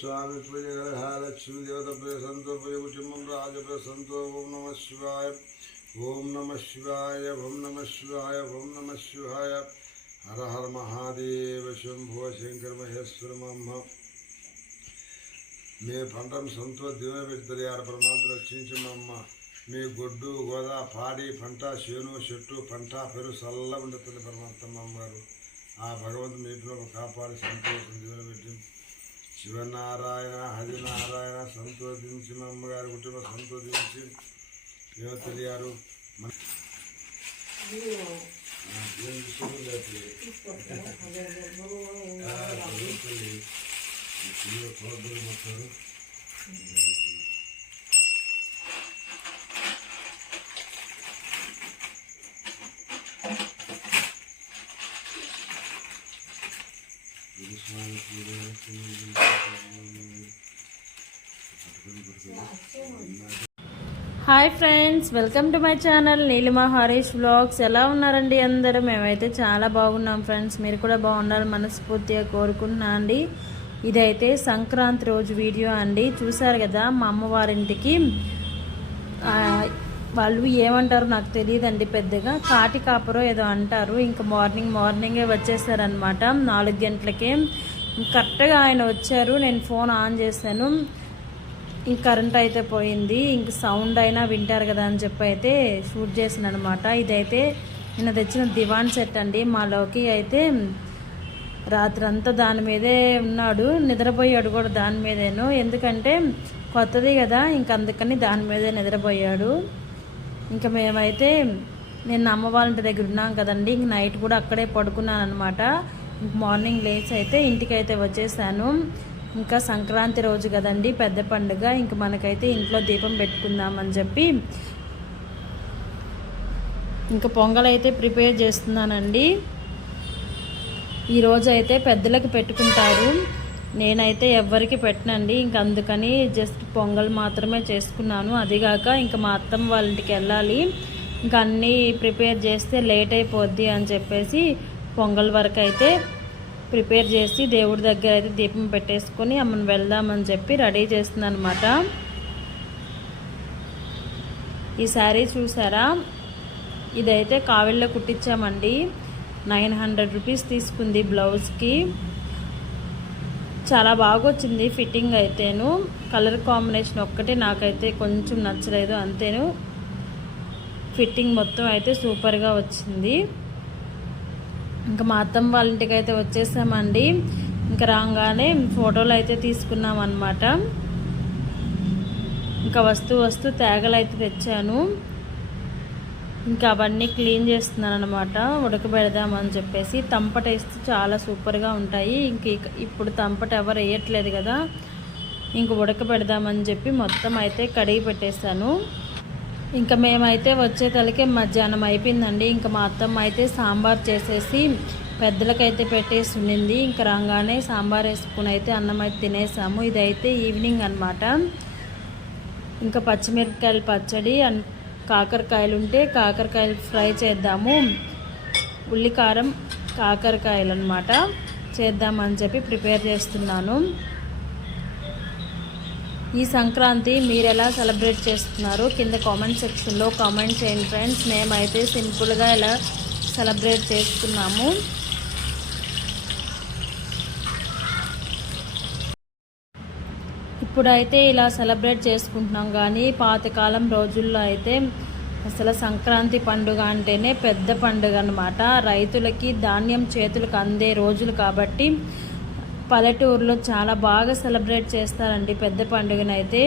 स्वामी लक्ष्मी देवता प्रसन्तो कुटुंबं राज प्रसन्तो ओम नमः शिवाय ओम नमः शिवाय ओम नमः शिवाय ओम नमः शिवाय हर हर महादेव शंभो शंकर महेश्वर मम मे पंटम संतो दिव పెడతలే ఆడ పరమాత్మ రక్షించమమ్మ మీ గొడ్డు గోదా పాడి పంట చేను చెట్టు పంట పెరు సల్ల ఉండతలే పరమాత్మ అమ్మగారు ఆ భగవంతుడు మీ ఇంట్లో కాపాడి సంతోషం దీవెన పెట్టి శివనారాయణ హరినారాయణ సంతోషించి మా అమ్మగారి కుటుంబం సంతోషించి ఏమో తెలియారు hi friends, welcome to my channel Neelima Harish vlogs. ఎలా ఉన్నారండి అందరూ? మేమైతే చాలా బాగున్నాం ఫ్రెండ్స్. మీరు కూడా బాగుండాలని మనస్ఫూర్తిగా కోరుకుంటున్నా అండి. ఇదైతే సంక్రాంతి రోజు వీడియో అండి. చూసారు కదా, మా అమ్మవారింటికి వాళ్ళు ఏమంటారు నాకు తెలియదండి, పెద్దగా కాటి కాపురో ఏదో అంటారు. ఇంకా మార్నింగే వచ్చేసారనమాట 4 గంటలకే. కరెక్ట్గా ఆయన వచ్చారు. నేను ఫోన్ ఆన్ చేశాను, ఇంక కరెంట్ అయితే పోయింది. ఇంక సౌండ్ అయినా వింటారు కదా అని చెప్పి అయితే షూట్ చేసాను అనమాట. ఇదైతే నిన్న తెచ్చిన దివాన్ సెట్ అండి. మా లోకి అయితే రాత్రంతా దాని మీదే ఉన్నాడు, నిద్రపోయాడు కూడా దాని మీదేను. ఎందుకంటే కొత్తది కదా, ఇంక అందుకని దాని మీదే నిద్రపోయాడు. ఇంకా మేమైతే నిన్న అమ్మ వాళ్ళ ఇంటి దగ్గర ఉన్నాం కదండి, ఇంక నైట్ కూడా అక్కడే పడుకున్నాను అనమాట. ఇంక మార్నింగ్ లేచి అయితే ఇంటికి అయితే వచ్చేసాను. ఇంకా సంక్రాంతి రోజు కదండి, పెద్ద పండుగ. ఇంక మనకైతే ఇంట్లో దీపం పెట్టుకుందామని చెప్పి ఇంకా పొంగల్ అయితే ప్రిపేర్ చేస్తున్నానండి. ఈరోజు అయితే పెద్దలకు పెట్టుకుంటారు, నేనైతే ఎవ్వరికి పెట్టనండి. ఇంక అందుకని జస్ట్ పొంగల్ మాత్రమే చేసుకున్నాను. అదిగాక ఇంకా మా అత్తమ్మ వాళ్ళ ఇంటికి వెళ్ళాలి, ఇంకా అన్నీ ప్రిపేర్ చేస్తే లేట్ అయిపోద్ది అని చెప్పేసి పొంగల్ వరకు అయితే ప్రిపేర్ చేసి దేవుడి దగ్గర అయితే దీపం పెట్టేసుకొని అమ్మని వెళ్దామని చెప్పి రెడీ చేస్తున్నాను అనమాట. ఈ శారీ చూసారా, ఇదైతే కావిళ్ళలో కుట్టించామండి. 900 రూపీస్ తీసుకుంది బ్లౌజ్కి. చాలా బాగా వచ్చింది ఫిట్టింగ్ అయితేను. కలర్ కాంబినేషన్ ఒక్కటే నాకైతే కొంచెం నచ్చలేదు, అంతేను. ఫిట్టింగ్ మొత్తం అయితే సూపర్గా వచ్చింది. ఇంకా మా అత్తమ్మ వాళ్ళ ఇంటికి అయితే వచ్చేసామండి. ఇంకా రాగానే ఫోటోలు అయితే తీసుకున్నాం అన్నమాట. ఇంకా వస్తూ తేగలు అయితే తెచ్చాను. ఇంకా అవన్నీ క్లీన్ చేస్తున్నాను అనమాట, ఉడకబెడదామని చెప్పేసి. తంపట వేస్తే చాలా సూపర్గా ఉంటాయి. ఇప్పుడు తంపట ఎవరు వేయట్లేదు కదా, ఇంక ఉడకబెడదామని చెప్పి మొత్తం అయితే కడిగి పెట్టేశాను. ఇంకా మేమైతే వచ్చే తలకే మధ్యాహ్నం అయిపోయిందండి. ఇంకా మా అత్తమ్మ అయితే సాంబార్ చేసేసి పెద్దలకైతే పెట్టేసి ఉండింది. ఇంకా రాగానే సాంబార్ వేసుకుని అయితే అన్నం అయితే తినేసాము. ఇదైతే ఈవినింగ్ అనమాట. ఇంకా పచ్చిమిరపకాయలు పచ్చడి, కాకరకాయలు ఉంటే కాకరకాయలు ఫ్రై చేద్దాము, ఉల్లికారం కాకరకాయలు అనమాట చేద్దామని చెప్పి ప్రిపేర్ చేస్తున్నాను. ఈ సంక్రాంతి మీరు ఎలా సెలబ్రేట్ చేస్తున్నారు కింద కామెంట్ సెక్షన్లో కామెంట్ చేయండి ఫ్రెండ్స్. మేమైతే సింపుల్గా ఎలా సెలబ్రేట్ చేస్తున్నాము. ఇప్పుడైతే ఇలా సెలబ్రేట్ చేసుకుంటున్నాం, కానీ పాతకాలం రోజుల్లో అయితే అసలు సంక్రాంతి పండుగ అంటేనే పెద్ద పండుగ అన్నమాట. రైతులకి ధాన్యం చేతులకు అందే రోజులు కాబట్టి పల్లెటూరులో చాలా బాగా సెలబ్రేట్ చేస్తారండి పెద్ద పండుగనైతే.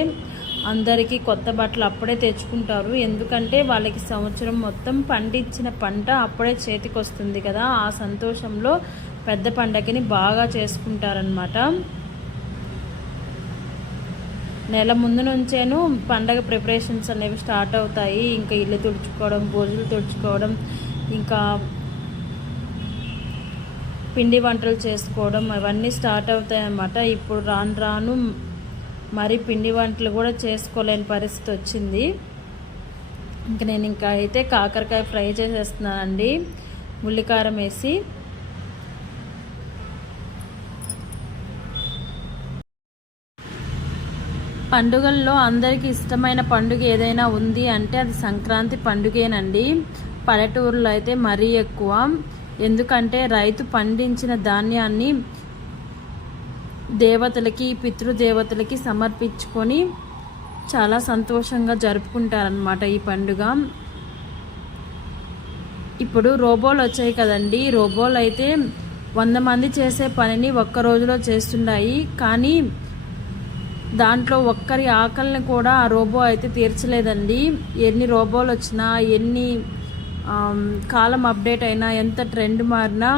అందరికీ కొత్త బట్టలు అప్పుడే తెచ్చుకుంటారు, ఎందుకంటే వాళ్ళకి సంవత్సరం మొత్తం పండించిన పంట అప్పుడే చేతికి వస్తుంది కదా. ఆ సంతోషంలో పెద్ద పండుగని బాగా చేసుకుంటారనమాట. నెల ముందు నుంచేను పండగ ప్రిపరేషన్స్ అనేవి స్టార్ట్ అవుతాయి. ఇంకా ఇల్లు తుడుచుకోవడం, భోజనాలు తుడుచుకోవడం, ఇంకా పిండి వంటలు చేసుకోవడం అవన్నీ స్టార్ట్ అవుతాయి అన్నమాట. ఇప్పుడు రాను మరి పిండి వంటలు కూడా చేసుకోలేని పరిస్థితి వచ్చింది. ఇంక నేను ఇంకా అయితే కాకరకాయ ఫ్రై చేసేస్తున్నానండి ఉల్లికారం వేసి. పండుగల్లో అందరికీ ఇష్టమైన పండుగ ఏదైనా ఉంది అంటే అది సంక్రాంతి పండుగేనండి. పల్లెటూరులో అయితే మరీ ఎక్కువ, ఎందుకంటే రైతు పండించిన ధాన్యాన్ని దేవతలకి పితృదేవతలకి సమర్పించుకొని చాలా సంతోషంగా జరుపుకుంటారనమాట ఈ పండుగ. ఇప్పుడు రోబోలు వచ్చాయి కదండి, రోబోలు అయితే 100 మంది చేసే పనిని ఒక్క రోజులో చేస్తున్నాయి. కానీ దాంట్లో ఒక్కరి ఆకలిని కూడా ఆ రోబో అయితే తీర్చలేదండి. ఎన్ని రోబోలు వచ్చినా, ఎన్ని కాలం అప్డేట్ అయినా, ఎంత ట్రెండ్ మారినా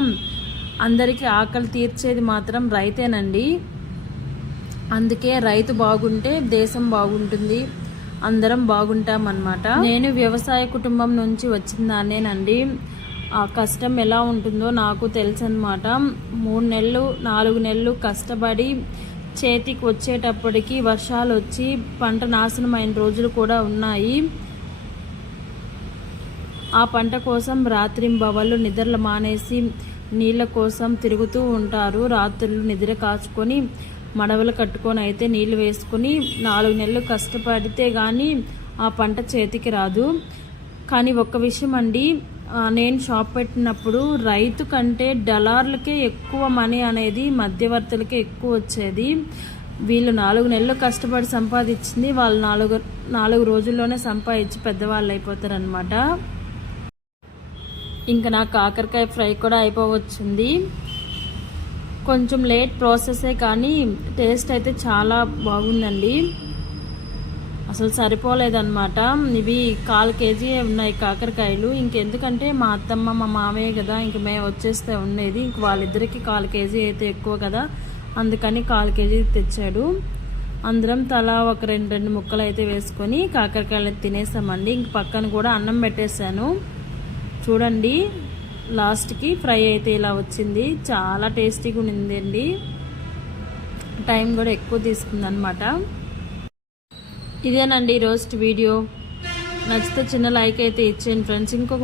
అందరికీ ఆకలి తీర్చేది మాత్రం రైతేనండి. అందుకే రైతు బాగుంటే దేశం బాగుంటుంది, అందరం బాగుంటామన్నమాట. నేను వ్యవసాయ కుటుంబం నుంచి వచ్చిన దాన్నేనండి. ఆ కష్టం ఎలా ఉంటుందో నాకు తెలుసు అన్నమాట. 3 నెలలు 4 నెలలు కష్టపడి చేతికి వచ్చేటప్పటికి వర్షాలు వచ్చి పంట నాశనమైన రోజులు కూడా ఉన్నాయి. ఆ పంట కోసం రాత్రింబవళ్ళు నిద్రలు మానేసి నీళ్ళ కోసం తిరుగుతూ ఉంటారు. రాత్రులు నిద్ర కాచుకొని మడవలు కట్టుకొని అయితే నీళ్లు వేసుకొని 4 నెలలు కష్టపడితే కానీ ఆ పంట చేతికి రాదు. కానీ ఒక్క విషయం అండి, నేను షాప్ పెట్టినప్పుడు రైతు కంటే దళారులకే ఎక్కువ మనీ అనేది మధ్యవర్తులకే ఎక్కువ వచ్చేది. వీళ్ళు 4 నెలలు కష్టపడి సంపాదించింది వాళ్ళు 4 రోజుల్లోనే సంపాదించి పెద్దవాళ్ళు అయిపోతారనమాట. ఇంకా నా కాకరకాయ ఫ్రై కూడా అయిపోవచ్చింది. కొంచెం లేట్ ప్రాసెసే కానీ టేస్ట్ అయితే చాలా బాగుందండి. అసలు సరిపోలేదన్నమాట. ఇవి 1/4 కేజీ ఉన్నాయి కాకరకాయలు. ఇంకెందుకంటే మా అత్తమ్మ మా మామయ్య కదా, ఇంక మేము వచ్చేస్తే ఉండేది. ఇంక వాళ్ళిద్దరికి 1/4 కేజీ అయితే ఎక్కువ కదా, అందుకని 1/4 కేజీ తెచ్చాడు. అందరం తలా ఒక 2 ముక్కలు అయితే వేసుకొని కాకరకాయలు తినేసామండి. ఇంక పక్కన కూడా అన్నం పెట్టేశాను. చూడండి, లాస్ట్కి ఫ్రై అయితే ఇలా వచ్చింది. చాలా టేస్టీగా ఉండిందండి. టైం కూడా ఎక్కువ తీసుకుంది అనమాట. ఇదేనండి ఈరోజు వీడియో. నచ్చితే చిన్న లైక్ అయితే ఇచ్చేయండి ఫ్రెండ్స్. ఇంకొక